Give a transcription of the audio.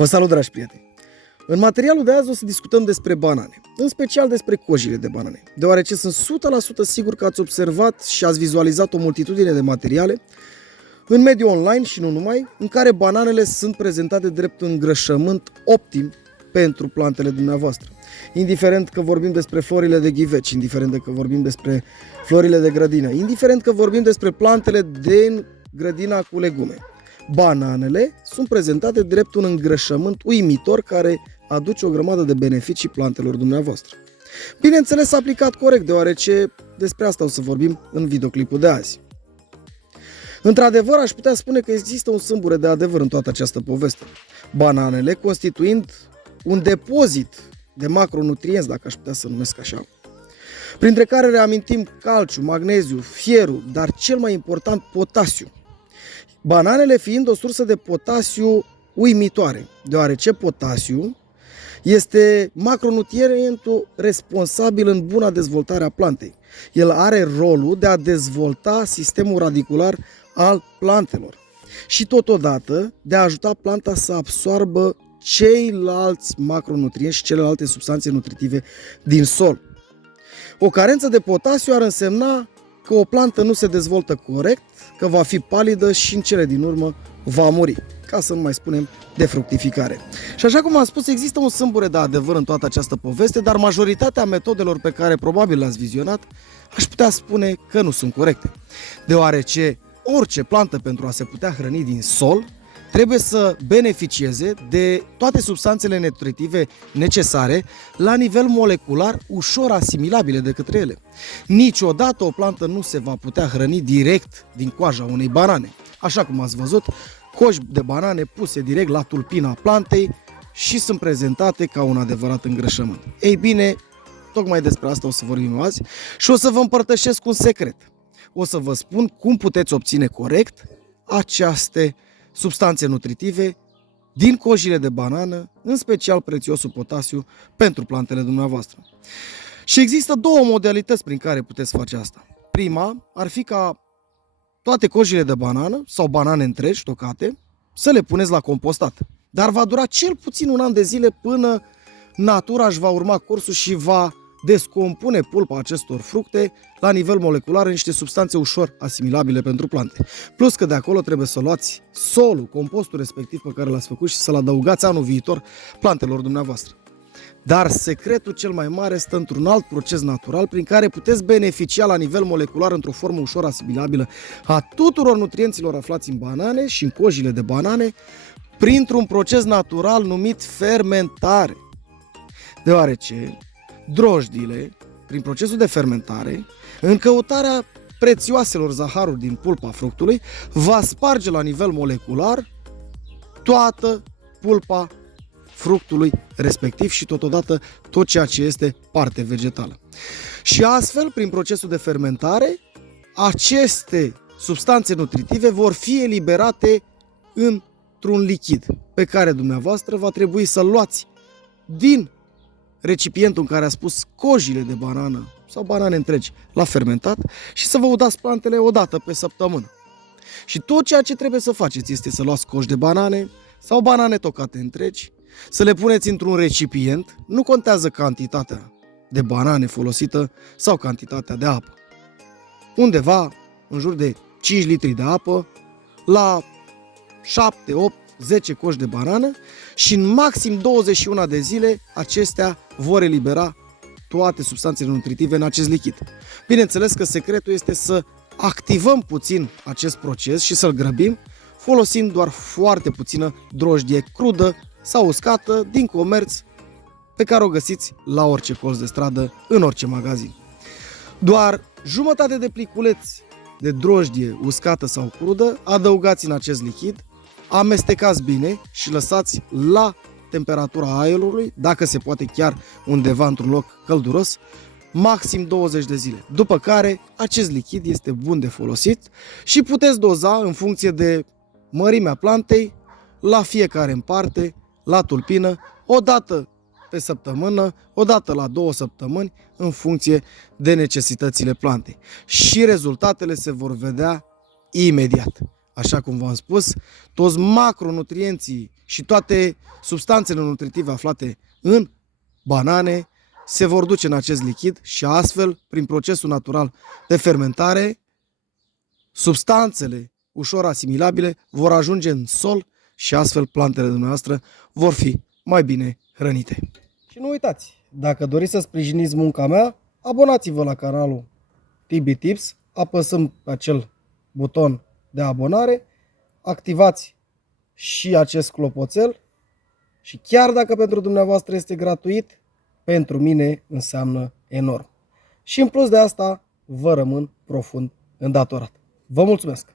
Vă salut, dragi prieteni! În materialul de azi o să discutăm despre banane, în special despre cojile de banane, deoarece sunt 100% sigur că ați observat și ați vizualizat o multitudine de materiale în mediul online și nu numai, în care bananele sunt prezentate drept îngrășământ optim pentru plantele dumneavoastră. Indiferent că vorbim despre florile de ghiveci, indiferent că vorbim despre florile de grădină, indiferent că vorbim despre plantele din grădina cu legume. Bananele sunt prezentate drept un îngrășământ uimitor care aduce o grămadă de beneficii plantelor dumneavoastră. Bineînțeles, aplicat corect, deoarece despre asta o să vorbim în videoclipul de azi. Într-adevăr, aș putea spune că există un sâmbure de adevăr în toată această poveste. Bananele constituind un depozit de macronutrienți, dacă aș putea să numesc așa, printre care reamintim calciu, magneziu, fierul, dar cel mai important, potasiu. Bananele fiind o sursă de potasiu uimitoare, deoarece potasiu este macronutrientul responsabil în buna dezvoltare a plantei. El are rolul de a dezvolta sistemul radicular al plantelor și totodată de a ajuta planta să absoarbă ceilalți macronutrienți și celelalte substanțe nutritive din sol. O carență de potasiu ar însemna că o plantă nu se dezvoltă corect, că va fi palidă și în cele din urmă va muri, ca să nu mai spunem de fructificare. Și așa cum am spus, există un sâmbure de adevăr în toată această poveste, dar majoritatea metodelor pe care probabil le-ați vizionat, aș putea spune că nu sunt corecte. Deoarece orice plantă, pentru a se putea hrăni din sol, trebuie să beneficieze de toate substanțele nutritive necesare la nivel molecular, ușor asimilabile de către ele. Niciodată o plantă nu se va putea hrăni direct din coaja unei banane. Așa cum ați văzut, coși de banane puse direct la tulpina plantei și sunt prezentate ca un adevărat îngrășământ. Ei bine, tocmai despre asta o să vorbim azi și o să vă împărtășesc un secret. O să vă spun cum puteți obține corect aceste substanțe nutritive din cojile de banană, în special prețiosul potasiu pentru plantele dumneavoastră. Și există două modalități prin care puteți face asta. Prima ar fi ca toate cojile de banană sau banane întregi tocate să le puneți la compostat. Dar va dura cel puțin un an de zile până natura își va urma cursul și va descompune pulpa acestor fructe la nivel molecular în niște substanțe ușor asimilabile pentru plante. Plus că de acolo trebuie să luați solul, compostul respectiv pe care l-ați făcut și să-l adăugați anul viitor plantelor dumneavoastră. Dar secretul cel mai mare stă într-un alt proces natural prin care puteți beneficia la nivel molecular într-o formă ușor asimilabilă a tuturor nutrienților aflați în banane și în cojile de banane printr-un proces natural numit fermentare. Deoarece drojdiile, prin procesul de fermentare, în căutarea prețioaselor zaharuri din pulpa fructului, va sparge la nivel molecular toată pulpa fructului respectiv și totodată tot ceea ce este parte vegetală. Și astfel, prin procesul de fermentare, aceste substanțe nutritive vor fi eliberate într-un lichid pe care dumneavoastră va trebui să-l luați din recipientul în care ați pus cojile de banană sau banane întregi la fermentat și să vă udați plantele o dată pe săptămână. Și tot ceea ce trebuie să faceți este să luați coși de banane sau banane tocate întregi, să le puneți într-un recipient, nu contează cantitatea de banane folosită sau cantitatea de apă. Undeva în jur de 5 litri de apă, la 7, 8, 10 coși de banană și în maxim 21 de zile acestea vor elibera toate substanțele nutritive în acest lichid. Bineînțeles că secretul este să activăm puțin acest proces și să-l grăbim folosind doar foarte puțină drojdie crudă sau uscată din comerț pe care o găsiți la orice colț de stradă, în orice magazin. Doar jumătate de pliculeț de drojdie uscată sau crudă adăugați în acest lichid, amestecați bine și lăsați la temperatura aerului, dacă se poate chiar undeva într-un loc călduros, maxim 20 de zile. După care acest lichid este bun de folosit și puteți doza în funcție de mărimea plantei, la fiecare în parte, la tulpină, o dată pe săptămână, o dată la 2 săptămâni, în funcție de necesitățile plantei. Și rezultatele se vor vedea imediat. Așa cum v-am spus, toți macronutrienții și toate substanțele nutritive aflate în banane se vor duce în acest lichid și astfel, prin procesul natural de fermentare, substanțele ușor asimilabile vor ajunge în sol și astfel plantele dumneavoastră vor fi mai bine hrănite. Și nu uitați, dacă doriți să sprijiniți munca mea, abonați-vă la canalul TB Tips, apăsând pe acel buton de abonare, activați și acest clopoțel și chiar dacă pentru dumneavoastră este gratuit, pentru mine înseamnă enorm. Și în plus de asta, vă rămân profund îndatorat. Vă mulțumesc!